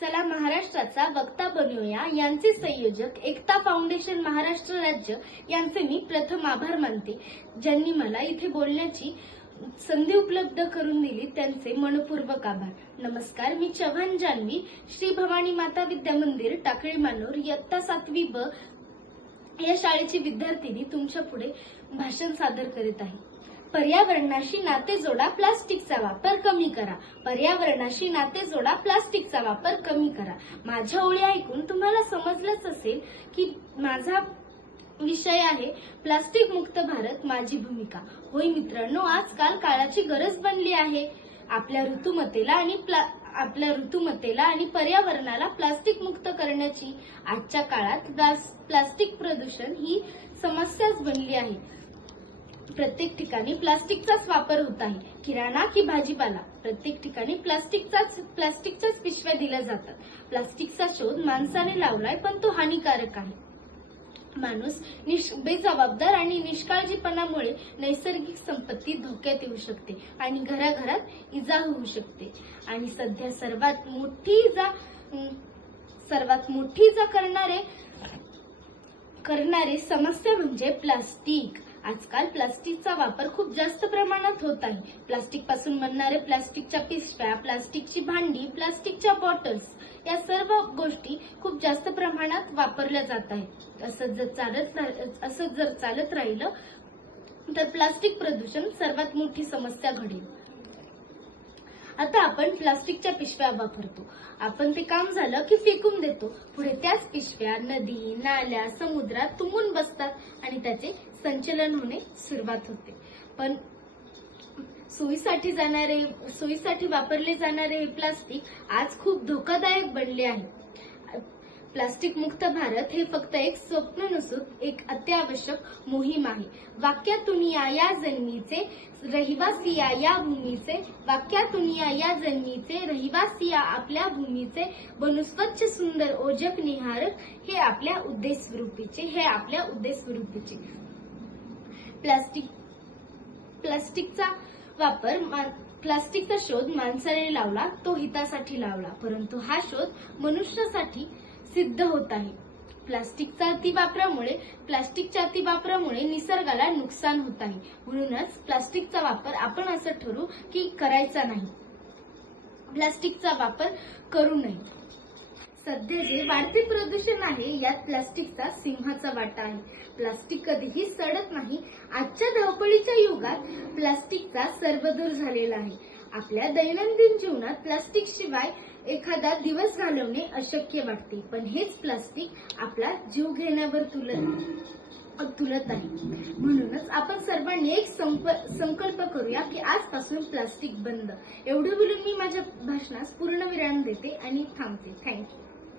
चला महाराष्ट्राचा वक्ता बनूया यांचे संयोजक एकता फाउंडेशन महाराष्ट्र राज्य यांचे मी प्रथम आभार मानते, ज्यांनी मला इथे बोलण्याची संधी उपलब्ध करून दिली त्यांचे मनपूर्वक आभार। नमस्कार, मी चव्हाण जान्हवी, श्री भवानी माता विद्या मंदिर टाकळी मानूर इयत्ता 7वी ब या शाळेची विद्यार्थिनी तुमच्या पुढे भाषण सादर करीत आहे। पर्यावरणाशी नाते जोडा, प्लास्टिकचा वापर कमी करा। पर्यावरणाशी नाते जोडा, प्लास्टिकचा वापर कमी करा। माझ्या ओळी ऐकून तुम्हाला समजलंच असेल की माझा विषय आहे प्लास्टिक मुक्त भारत माझी भूमिका। होय मित्रांनो, आजकाल काळाची गरज बनली आहे। आपल्या ऋतुमतेला आणि पर्यावरणाला प्लास्टिक मुक्त करण्याची आजच्या काळात प्लास्टिक प्रदूषण ही समस्याच बनली आहे। प्रत्येक ठिकाणी प्लास्टिकचाच वापर होत आहे। किराणा की भाजीपाला प्रत्येक ठिकाणी प्लास्टिकच्याच पिशव्या दिल्या जातात। प्लास्टिकचा शोध माणसाने लावलाय, पण तो हानिकारक आहे। माणूस बेजबाबदार आणि निष्काळजीपणामुळे नैसर्गिक संपत्ती धोक्यात येऊ शकते आणि घराघरात इजा होऊ शकते। आणि सध्या सर्वात मोठी इजा करणारे समस्या म्हणजे प्लास्टिक। आजकाल प्लास्टिकचा वापर खूप जास्त प्रमाणात होत आहे। प्लास्टिक पासून बनणारे प्लास्टिकच्या पिशव्या, प्लास्टिकची भांडी, प्लास्टिकच्या बॉटल्स या सर्व गोष्टी खूप जास्त प्रमाणात वापरल्या जात आहेत। असं जर चालत राहिलं तर प्लास्टिक प्रदूषण सर्वात मोठी समस्या घडेल। आता आपण प्लास्टिकच्या पिशव्या वापरतो, आपण ते काम झालं की फेकून देतो। पुढे त्याच पिशव्या नदी, नाल्या, समुद्रात तुंबून बसतात आणि त्याचे संचलन होणे सुरुवात होते। पण सोयीसाठी वापरले जाणारे हे प्लास्टिक आज खूप धोकादायक बनले आहे। प्लास्टिक मुक्त भारत हे फक्त एक स्वप्न नसून एक अत्यावश्यक मोहीम आहे। वाक्यातून या जन्मीचे रहिवासी या भूमीचे, वाक्यातून या जन्मीचे रहिवासी आपल्या भूमीचे, बनू स्वच्छ सुंदर ओजक निहारक हे आपल्या उद्देश स्वरूपीचे। प्लास्टिकचा शोध माणसाने लावला, तो हितासाठी लावला, परंतु हा शोध मनुष्यासाठी सिद्ध होत आहे। प्लास्टिकच्या अतिवापरामुळे निसर्गाला नुकसान होत आहे। म्हणूनच प्लास्टिकचा वापर आपण असं ठरवू की करायचा नाही, प्लास्टिकचा वापर करू नये। सध्या जे वाढते प्रदूषण आहे यात प्लास्टिकचा सिंहाचा वाटा आहे। प्लास्टिक कधीही सडत नाही। आजच्या धावपळीच्या युगात प्लास्टिकचा सर्वदूर झालेला आहे। आपल्या दैनंदिन जीवनात प्लास्टिक शिवाय एखादा दिवस घालवणे अशक्य वाटते, पण हेच प्लास्टिक आपला जीव घेण्यावर तुलत आहे। म्हणूनच आपण सर्वांनी एक संकल्प करूया की आजपासून प्लास्टिक बंद। एवढे बोलून मी माझ्या भाषणास पूर्णविराम देते आणि थांबते। थँक्यू।